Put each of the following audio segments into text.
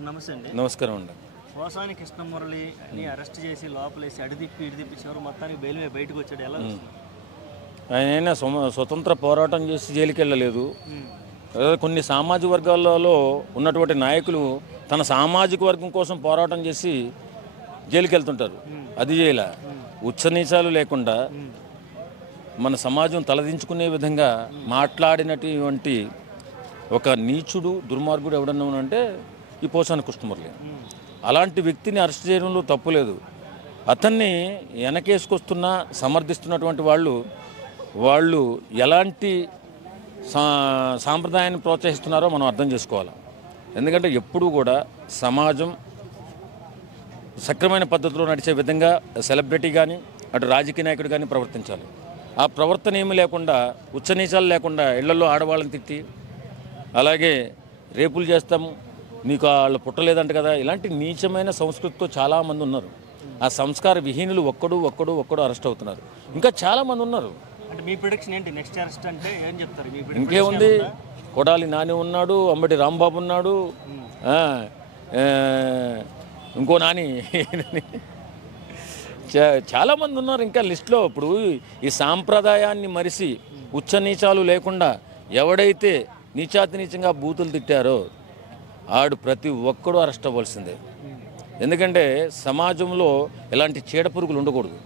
నమస్తే అండి. నమస్కారం అండి. పోసాని కృష్ణమురళిని అరెస్ట్ చేసి లోపలేసి అడిదిప్పి ఇడిదిప్పి చివరి మొత్తానికి బెయిల్ మీద బయటకు వచ్చాడు. ఎలా చూస్తున్నారు? ఆయన స్వతంత్ర పోరాటం చేసి జైలుకి వెళ్ళలేదు. కొన్ని సామాజిక వర్గాలలో ఉన్నటువంటి నాయకులు తన సామాజిక వర్గం కోసం పోరాటం చేసి జైలుకి వెళ్తుంటారు. అది జైలా ఉచ్చనీచాలు లేకుండా మన సమాజం తలదించుకునే విధంగా మాట్లాడినటువంటి ఒక నీచుడు దుర్మార్గుడు ఎవడన్నా అంటే ఈ పోసాని కృష్ణమురళి. అలాంటి వ్యక్తిని అరెస్ట్ చేయడంలో తప్పులేదు. అతన్ని వెనకేసుకొస్తున్న సమర్థిస్తున్నటువంటి వాళ్ళు ఎలాంటి సాంప్రదాయాన్ని ప్రోత్సహిస్తున్నారో మనం అర్థం చేసుకోవాలి. ఎందుకంటే ఎప్పుడూ కూడా సమాజం సక్రమైన పద్ధతిలో నడిచే విధంగా సెలబ్రిటీ కానీ అటు రాజకీయ నాయకుడు కానీ ప్రవర్తించాలి. ఆ ప్రవర్తన ఏమీ లేకుండా ఉచ్చనీచాలు లేకుండా ఇళ్లలో ఆడవాళ్ళని తిట్టి అలాగే రేపులు చేస్తాము నీకు వాళ్ళు పుట్టలేదంట కదా, ఇలాంటి నీచమైన సంస్కృతితో చాలామంది ఉన్నారు. ఆ సంస్కార విహీనులు ఒక్కడు అరెస్ట్ అవుతున్నారు. ఇంకా చాలామంది ఉన్నారు. అంటే మీ ప్రిడిక్షన్ ఏంటి? నెక్స్ట్ అరెస్ట్ అంటే ఏం చెప్తారు? ఇంకేముంది, కొడాలి నాని ఉన్నాడు, అంబటి రాంబాబు ఉన్నాడు, ఇంకో నాని చాలామంది ఉన్నారు ఇంకా లిస్టులో. ఇప్పుడు ఈ సాంప్రదాయాన్ని మరిసి ఉచ్చనీచాలు లేకుండా ఎవడైతే నీచాతి నీచంగా బూతులు తిట్టారో ఆడు ప్రతి ఒక్కడూ అరెస్ట్ అవ్వాల్సిందే. ఎందుకంటే సమాజంలో ఎలాంటి చీడపురుగులు ఉండకూడదు.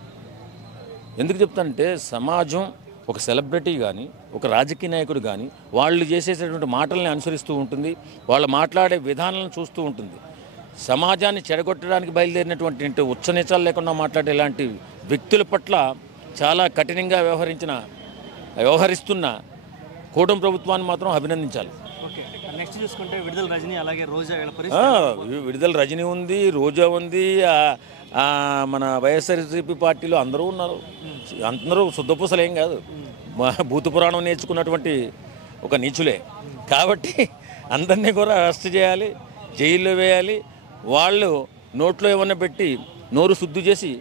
ఎందుకు చెప్తానంటే సమాజం ఒక సెలబ్రిటీ కానీ ఒక రాజకీయ నాయకుడు కానీ వాళ్ళు చేసేటటువంటి మాటల్ని అనుసరిస్తూ ఉంటుంది, వాళ్ళు మాట్లాడే విధానాలను చూస్తూ ఉంటుంది. సమాజాన్ని చెడగొట్టడానికి బయలుదేరినటువంటి ఉచ్చనీచాలు లేకుండా మాట్లాడే ఇలాంటి వ్యక్తుల పట్ల చాలా కఠినంగా వ్యవహరిస్తున్న కూటమి ప్రభుత్వాన్ని మాత్రం అభినందించాలి. ఓకే, నెక్స్ట్ చూసుకుంటే విడుదల రజనీ అలాగే రోజా విడుదల రజనీ ఉంది, రోజా ఉంది, మన వైఎస్ఆర్సీపీ పార్టీలో అందరూ ఉన్నారు. అందరూ శుద్ధపూసలేం కాదు, భూత పురాణం నేర్చుకున్నటువంటి ఒక నీచులే. కాబట్టి అందరినీ కూడా అరెస్ట్ చేయాలి, జైల్లో వేయాలి. వాళ్ళు నోట్లో ఏమన్నా పెట్టి నోరు శుద్ధి చేసి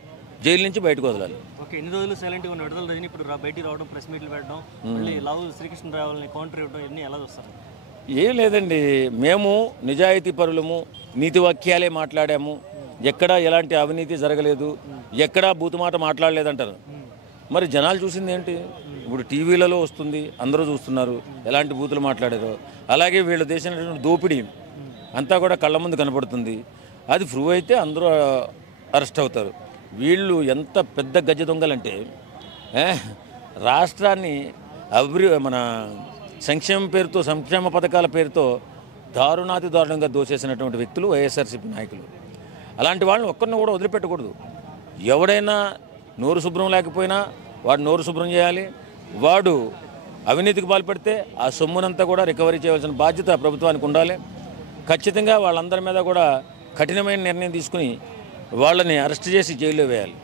జైలు నుంచి బయటకు వదలాలి. ఓకే, ఎన్ని రోజులు సైలెంట్గా ఉన్న విడుదల రజనీ ఇప్పుడు బయటికి రావడం, ప్రెస్ మీట్లు పెట్టడం, మళ్ళీ లవ్ శ్రీకృష్ణరావుని కౌంటర్ ఇవ్వడం, ఇవన్నీ ఎలా చూస్తారు? ఏం లేదండి, మేము నిజాయితీ పరులము, నీతి వాక్యాలే మాట్లాడాము, ఎక్కడా ఎలాంటి అవినీతి జరగలేదు, ఎక్కడా బూతుమాట మాట్లాడలేదంటారు. మరి జనాలు చూసింది ఏంటి? ఇప్పుడు టీవీలలో వస్తుంది, అందరూ చూస్తున్నారు ఎలాంటి బూతులు మాట్లాడారో. అలాగే వీళ్ళు చేసినటువంటి దోపిడీ అంతా కూడా కళ్ళ ముందు కనపడుతుంది. అది ప్రూవ్ అయితే అందరూ అరెస్ట్ అవుతారు. వీళ్ళు ఎంత పెద్ద గజ దొంగలంటే రాష్ట్రాన్ని మన సంక్షేమ పథకాల పేరుతో దారుణంగా దోచేసినటువంటి వ్యక్తులు వైఎస్ఆర్సీపీ నాయకులు. అలాంటి వాళ్ళని ఒక్కరిని కూడా వదిలిపెట్టకూడదు. ఎవడైనా నోరు శుభ్రం లేకపోయినా వాడు నోరు శుభ్రం చేయాలి. వాడు అవినీతికి పాల్పడితే ఆ సొమ్మునంతా కూడా రికవరీ చేయవలసిన బాధ్యత ప్రభుత్వానికి ఉండాలి. ఖచ్చితంగా వాళ్ళందరి మీద కూడా కఠినమైన నిర్ణయం తీసుకుని వాళ్ళని అరెస్ట్ చేసి జైల్లో వేయాలి.